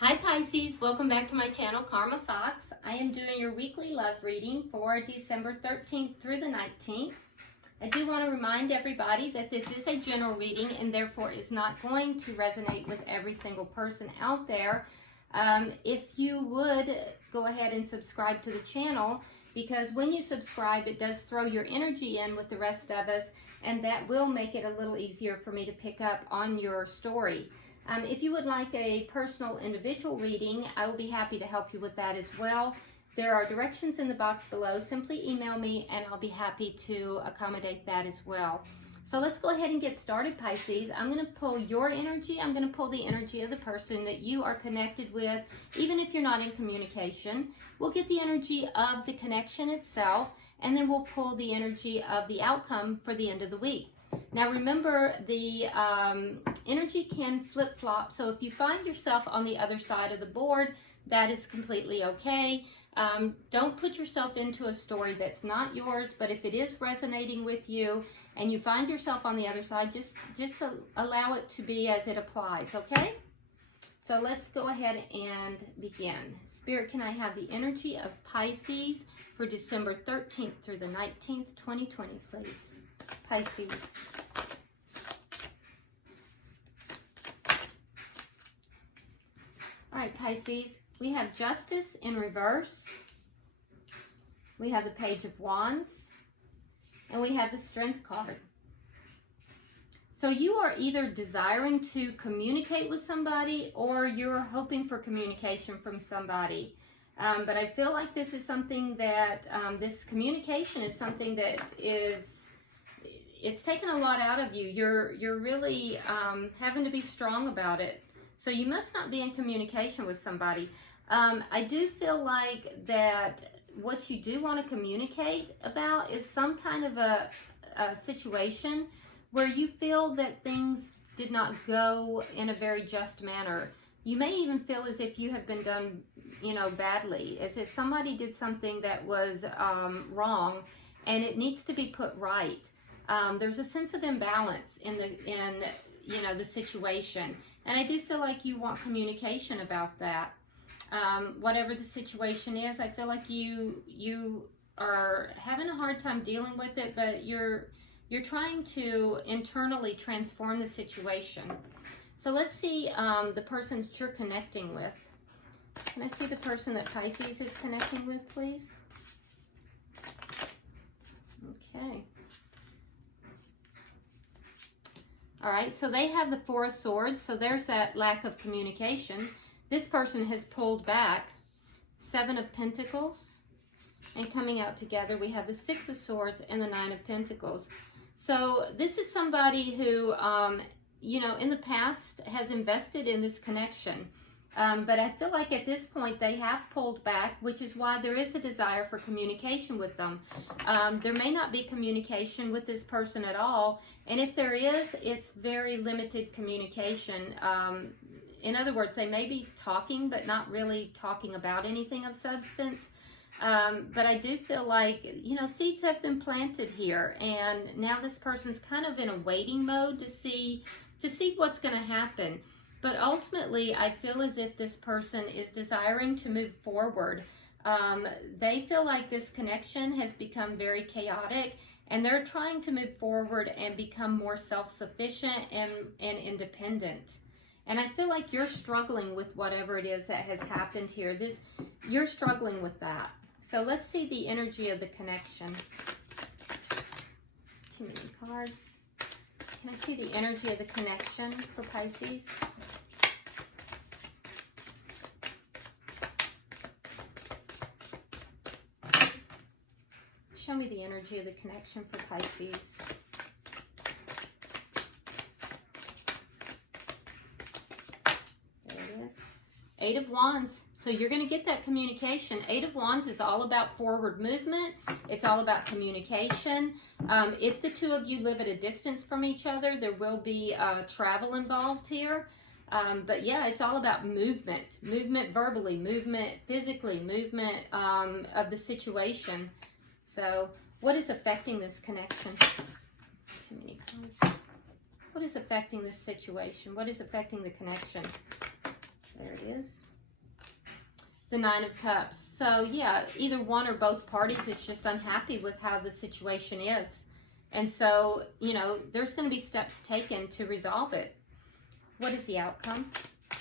Hi Pisces, welcome back to my channel, Karma Fox. I am doing your weekly love reading for December 13th through the 19th. I do want to remind everybody that this is a general reading and therefore is not going to resonate with every single person out there. If you would go ahead and subscribe to the channel, because when you subscribe it does throw your energy in with the rest of us, and that will make it a little easier for me to pick up on your story. If you would like a personal individual reading, I will be happy to help you with that as well. There are directions in the box below. Simply email me and I'll be happy to accommodate that as well. So let's go ahead and get started, Pisces. I'm going to pull your energy. I'm going to pull the energy of the person that you are connected with, even if you're not in communication. We'll get the energy of the connection itself, and then we'll pull the energy of the outcome for the end of the week. Now remember, the energy can flip-flop, so if you find yourself on the other side of the board, that is completely okay. Don't put yourself into a story that's not yours, but if it is resonating with you and you find yourself on the other side, just allow it to be as it applies, okay? So let's go ahead and begin. Spirit, can I have the energy of Pisces for December 13th through the 19th, 2020, please? Pisces. All right, Pisces, we have Justice in reverse. We have the Page of Wands, and we have the Strength card. So you are either desiring to communicate with somebody or you're hoping for communication from somebody. But I feel like this is something that, this communication is something that is, it's taken a lot out of you. You're really having to be strong about it. So you must not be in communication with somebody. I do feel like that what you do want to communicate about is some kind of a situation where you feel that things did not go in a very just manner. You may even feel as if you have been done, badly, as if somebody did something that was wrong and it needs to be put right. There's a sense of imbalance in the situation, and I do feel like you want communication about that. Whatever the situation is, I feel like you are having a hard time dealing with it, but you're trying to internally transform the situation. So let's see the person that you're connecting with. Can I see the person that Pisces is connecting with, please? Okay. All right, so they have the Four of Swords, so there's that lack of communication. This person has pulled back. Seven of Pentacles, and coming out together, we have the Six of Swords and the Nine of Pentacles. So this is somebody who, in the past has invested in this connection. But I feel like at this point they have pulled back, which is why there is a desire for communication with them. There may not be communication with this person at all, and if there is, it's very limited communication. In other words, they may be talking, but not really talking about anything of substance. But I do feel like, seeds have been planted here, and now this person's kind of in a waiting mode to see what's going to happen. But ultimately, I feel as if this person is desiring to move forward. They feel like this connection has become very chaotic, and they're trying to move forward and become more self-sufficient and independent. And I feel like you're struggling with whatever it is that has happened here. You're struggling with that. So let's see the energy of the connection. Too many cards. Can I see the energy of the connection for Pisces? Show me the energy of the connection for Pisces. There it is. Eight of Wands. So you're going to get that communication. Eight of Wands is all about forward movement. It's all about communication. If the two of you live at a distance from each other, there will be travel involved here. But yeah, it's all about movement. Movement verbally, movement physically, movement of the situation. So what is affecting this connection? Too many cards. What is affecting this situation? What is affecting the connection? There it is. the Nine of Cups. So yeah, either one or both parties is just unhappy with how the situation is. And so, you know, there's going to be steps taken to resolve it. What is the outcome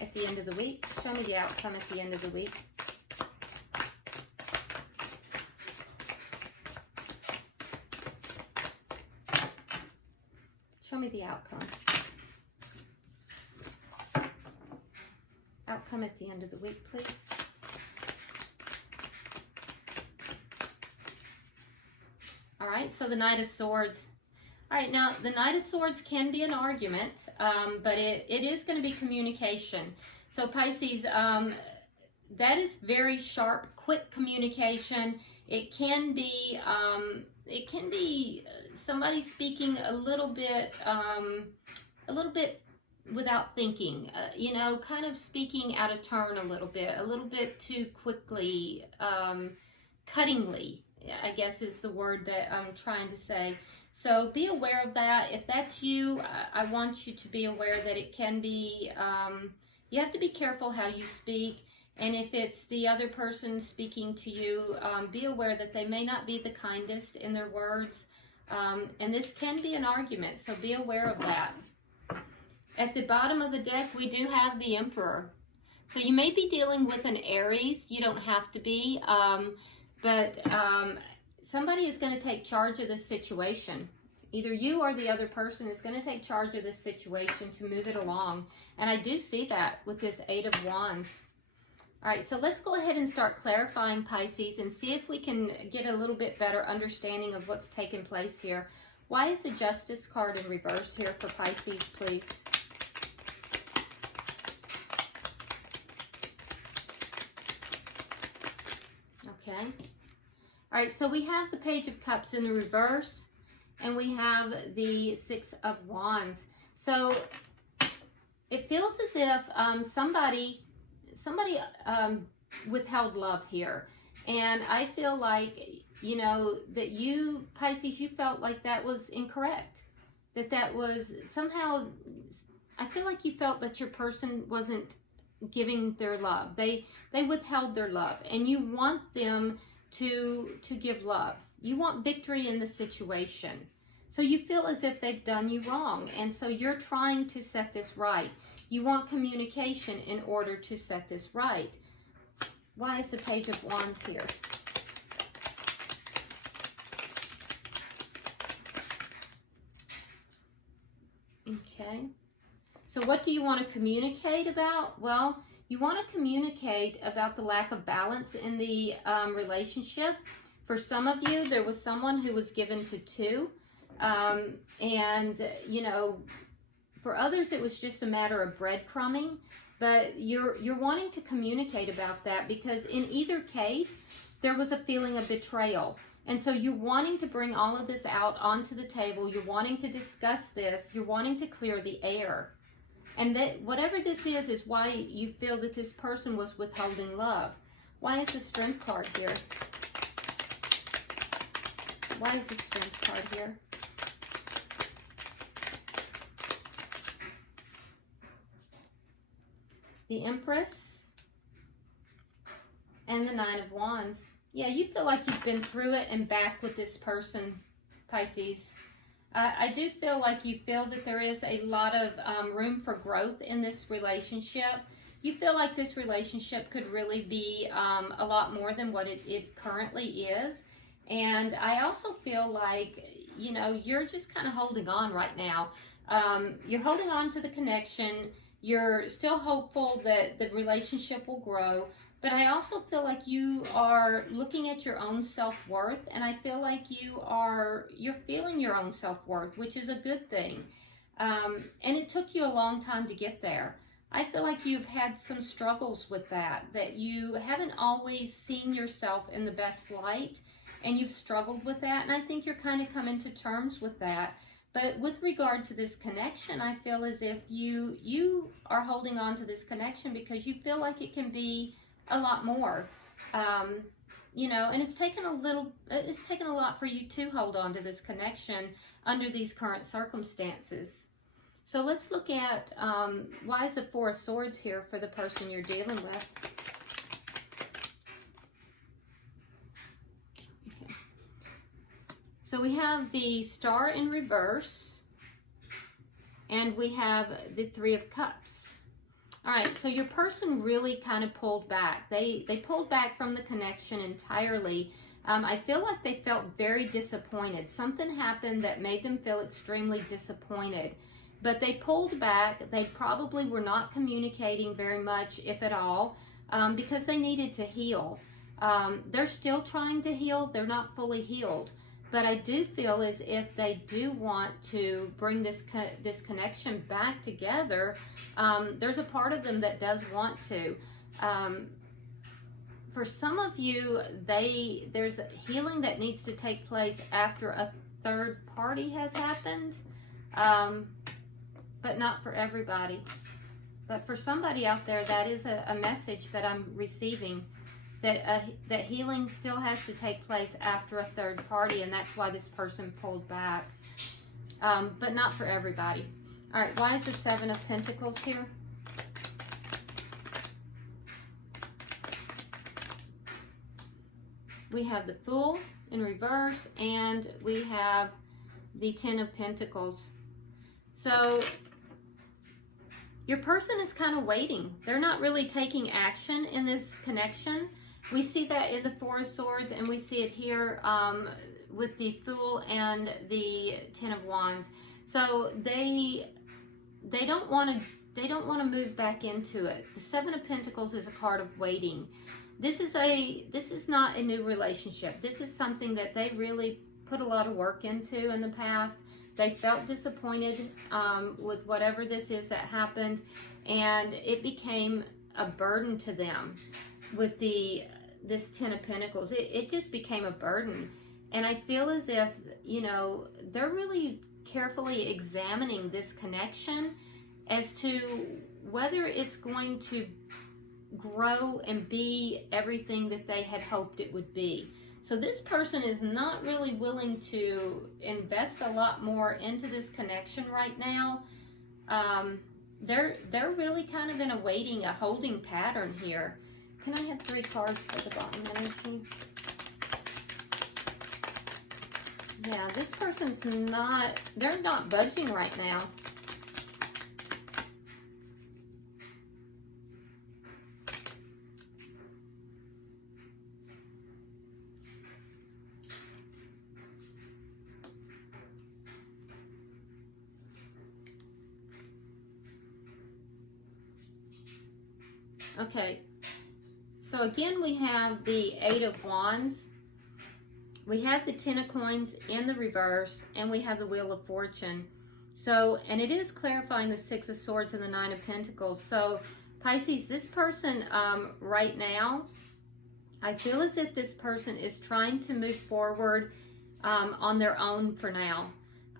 at the end of the week? Show me the outcome at the end of the week. Show me the outcome. Outcome at the end of the week, please. All right, so the Knight of Swords. All right, now the Knight of Swords can be an argument, but it is going to be communication. So Pisces, that is very sharp, quick communication. It can be somebody speaking a little bit without thinking, you know, kind of speaking out of turn a little bit too quickly, cuttingly, I guess is the word that I'm trying to say. So be aware of that. If that's you, I want you to be aware that it can be, you have to be careful how you speak. And if it's the other person speaking to you, be aware that they may not be the kindest in their words. And this can be an argument, so be aware of that. At the bottom of the deck, we do have the Emperor. So you may be dealing with an Aries. You don't have to be. But somebody is going to take charge of this situation. Either you or the other person is going to take charge of this situation to move it along. And I do see that with this Eight of Wands. All right, so let's go ahead and start clarifying, Pisces, and see if we can get a little bit better understanding of what's taking place here. Why is the Justice card in reverse here for Pisces, please? Okay. All right, so we have the Page of Cups in the reverse, and we have the Six of Wands. So it feels as if somebody withheld love here. And I feel like, you know, that you, Pisces, you felt like that was incorrect. That was somehow, I feel like you felt that your person wasn't giving their love. They withheld their love, and you want them to give love. You want victory in the situation. So you feel as if they've done you wrong, and so you're trying to set this right. You want communication in order to set this right. Why is the Page of Wands here? Okay. So what do you want to communicate about? Well, you want to communicate about the lack of balance in the relationship. For some of you, there was someone who was given to two. And, you know, for others, it was just a matter of breadcrumbing. But you're wanting to communicate about that because in either case, there was a feeling of betrayal. And so you're wanting to bring all of this out onto the table. You're wanting to discuss this. You're wanting to clear the air. And that whatever this is why you feel that this person was withholding love. Why is the Strength card here? Why is the Strength card here? The Empress and the Nine of Wands. Yeah, you feel like you've been through it and back with this person, Pisces. I do feel like you feel that there is a lot of room for growth in this relationship. You feel like this relationship could really be a lot more than what it currently is. And I also feel like, you know, you're just kind of holding on right now. You're holding on to the connection. You're still hopeful that the relationship will grow. But I also feel like you are looking at your own self-worth, and I feel like you're feeling your own self-worth, which is a good thing. And it took you a long time to get there. I feel like you've had some struggles with that you haven't always seen yourself in the best light, and you've struggled with that, and I think you're kind of coming to terms with that. But with regard to this connection, I feel as if you are holding on to this connection because you feel like it can be a lot more, you know, and it's taken a lot for you to hold on to this connection under these current circumstances. So let's look at why is the Four of Swords here for the person you're dealing with. So we have the Star in reverse, and we have the Three of Cups. All right, so your person really kind of pulled back. They pulled back from the connection entirely. I feel like they felt very disappointed. Something happened that made them feel extremely disappointed. But they pulled back. They probably were not communicating very much, if at all, because they needed to heal. They're still trying to heal. They're not fully healed. But I do feel as if they do want to bring this connection back together. There's a part of them that does want to. For some of you, there's healing that needs to take place after a third party has happened, but not for everybody. But for somebody out there, that is a message that I'm receiving, that healing still has to take place after a third party, and that's why this person pulled back. But not for everybody. All right, why is the Seven of Pentacles here? We have the Fool in reverse, and we have the Ten of Pentacles. So your person is kind of waiting. They're not really taking action in this connection. We see that in the Four of Swords, and we see it here with the Fool and the Ten of Wands. So they don't want to move back into it. The Seven of Pentacles is a card of waiting. This is not a new relationship. This is something that they really put a lot of work into in the past. They felt disappointed with whatever this is that happened, and it became a burden to them with this Ten of Pentacles. It just became a burden. And I feel as if, you know, they're really carefully examining this connection as to whether it's going to grow and be everything that they had hoped it would be. So this person is not really willing to invest a lot more into this connection right now. They're really kind of in a holding pattern here. Can I have 3 cards for the bottom energy? Yeah, this person's they're not budging right now. Okay, so again we have the Eight of Wands, we have the Ten of Coins in the reverse, and we have the Wheel of Fortune. So, and it is clarifying the Six of Swords and the Nine of Pentacles. So Pisces, this person right now, I feel as if this person is trying to move forward on their own for now.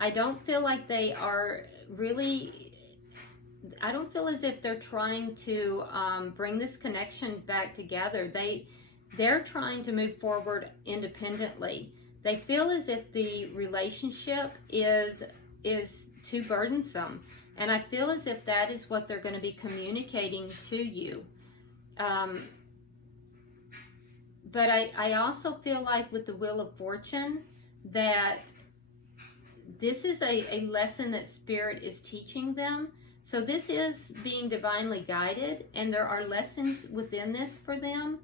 I don't feel like they are really... I don't feel as if they're trying to bring this connection back together. They're trying to move forward independently. They feel as if the relationship is too burdensome. And I feel as if that is what they're going to be communicating to you. But I also feel like with the Wheel of Fortune that this is a lesson that Spirit is teaching them. So this is being divinely guided, and there are lessons within this for them.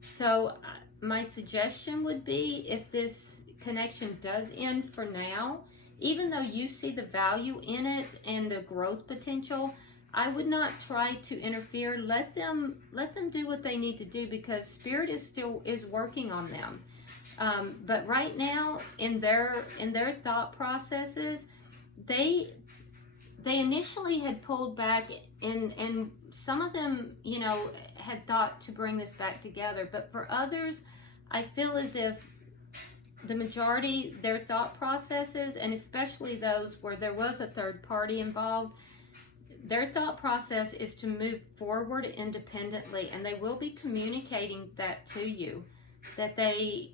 So my suggestion would be, if this connection does end for now, even though you see the value in it and the growth potential, I would not try to interfere. Let them do what they need to do, because Spirit is working on them. But right now, in their thought processes, they initially had pulled back, and some of them, you know, had thought to bring this back together. But for others, I feel as if the majority, their thought processes, and especially those where there was a third party involved, their thought process is to move forward independently, and they will be communicating that to you, that they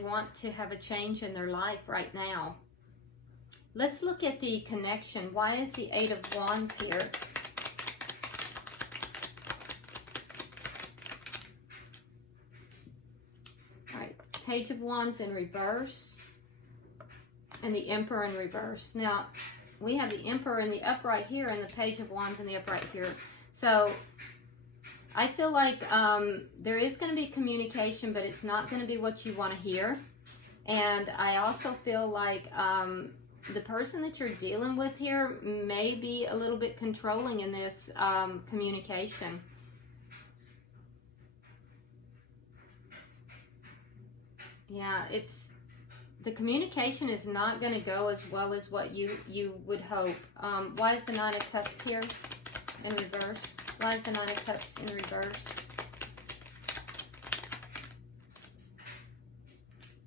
want to have a change in their life right now. Let's look at the connection. Why is the Eight of Wands here? All right, Page of Wands in reverse. and the Emperor in reverse. Now, we have the Emperor in the upright here and the Page of Wands in the upright here. So, I feel like there is going to be communication, but it's not going to be what you want to hear. And I also feel like the person that you're dealing with here may be a little bit controlling in this communication. Yeah, the communication is not going to go as well as what you would hope. Why is the Nine of Cups here in reverse? Why is the Nine of Cups in reverse?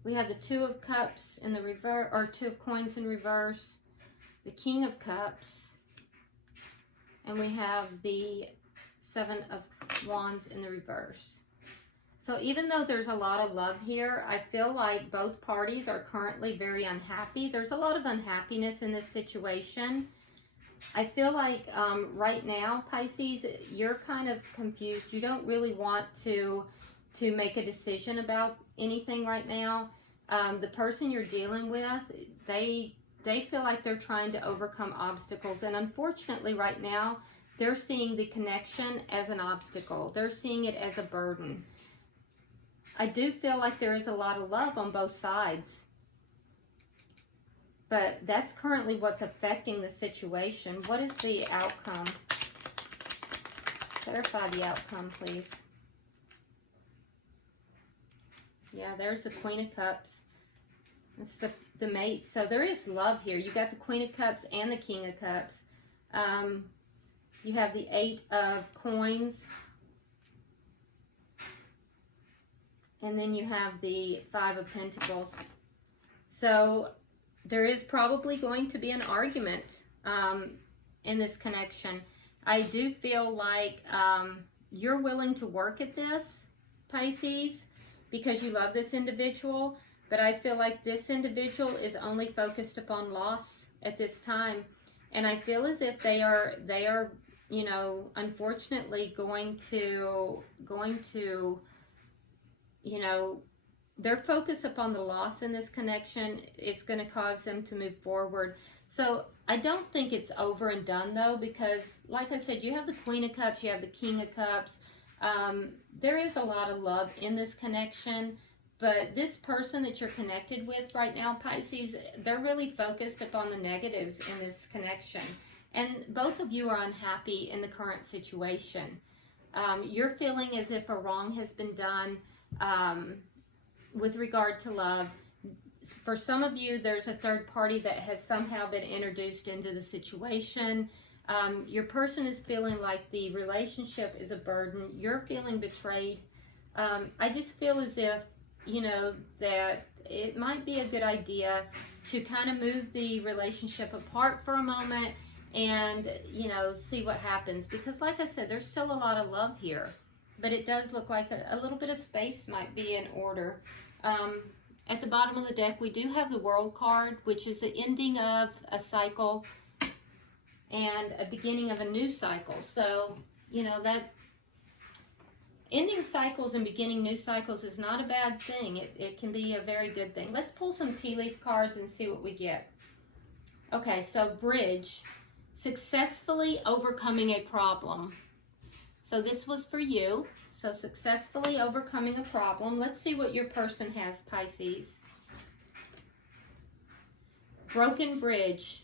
We have the Two of Cups in the reverse, or Two of Coins in reverse, the King of Cups, and we have the Seven of Wands in the reverse. So even though there's a lot of love here, I feel like both parties are currently very unhappy. There's a lot of unhappiness in this situation. I feel like right now, Pisces, you're kind of confused. You don't really want to make a decision about anything right now. The person you're dealing with, they feel like they're trying to overcome obstacles. And unfortunately, right now, they're seeing the connection as an obstacle. They're seeing it as a burden. I do feel like there is a lot of love on both sides. But that's currently what's affecting the situation. What is the outcome? Clarify the outcome, please. Yeah, there's the Queen of Cups. It's the mate. So there is love here. You got the Queen of Cups and the King of Cups. You have the Eight of Coins. And then you have the Five of Pentacles. So there is probably going to be an argument in this connection. I do feel like you're willing to work at this, Pisces, because you love this individual. But I feel like this individual is only focused upon loss at this time. And I feel as if they are, you know, unfortunately going to, you know, their focus upon the loss in this connection is going to cause them to move forward. So I don't think it's over and done, though, because, like I said, you have the Queen of Cups, you have the King of Cups. There is a lot of love in this connection, but this person that you're connected with right now, Pisces, they're really focused upon the negatives in this connection. And both of you are unhappy in the current situation. You're feeling as if a wrong has been done. With regard to love, for some of you, there's a third party that has somehow been introduced into the situation. Your person is feeling like the relationship is a burden. You're feeling betrayed. I just feel as if, you know, that it might be a good idea to kind of move the relationship apart for a moment and, you know, see what happens. Because like I said, there's still a lot of love here. But it does look like a little bit of space might be in order. At the bottom of the deck, we do have the World card, which is the ending of a cycle and a beginning of a new cycle. So, you know, that ending cycles and beginning new cycles is not a bad thing. It can be a very good thing. Let's pull some tea leaf cards and see what we get. Okay, so Bridge, successfully overcoming a problem. So this was for you. So successfully overcoming a problem. Let's see what your person has, Pisces. Broken bridge.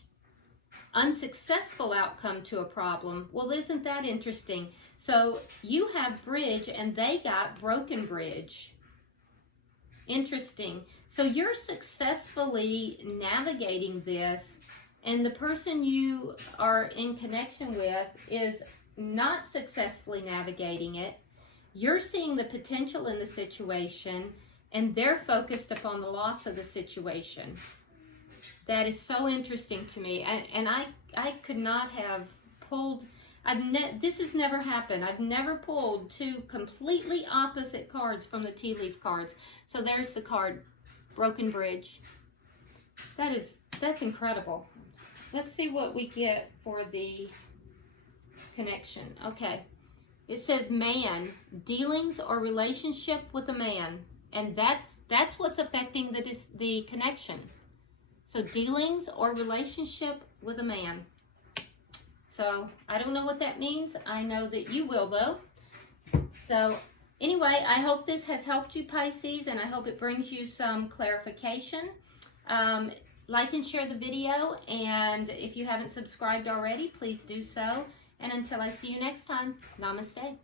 Unsuccessful outcome to a problem. Well, isn't that interesting? So you have bridge and they got broken bridge. Interesting. So you're successfully navigating this, and the person you are in connection with is not successfully navigating it. You're seeing the potential in the situation, and they're focused upon the loss of the situation. That is so interesting to me, and I could not have pulled. This has never happened. I've never pulled two completely opposite cards from the tea leaf cards. So there's the card, Broken Bridge. That's incredible. Let's see what we get for the connection. Okay. It says man, dealings or relationship with a man. And that's what's affecting the connection. So dealings or relationship with a man. So I don't know what that means. I know that you will though. So anyway, I hope this has helped you, Pisces, and I hope it brings you some clarification. Like and share the video, and if you haven't subscribed already, please do so. And until I see you next time, namaste.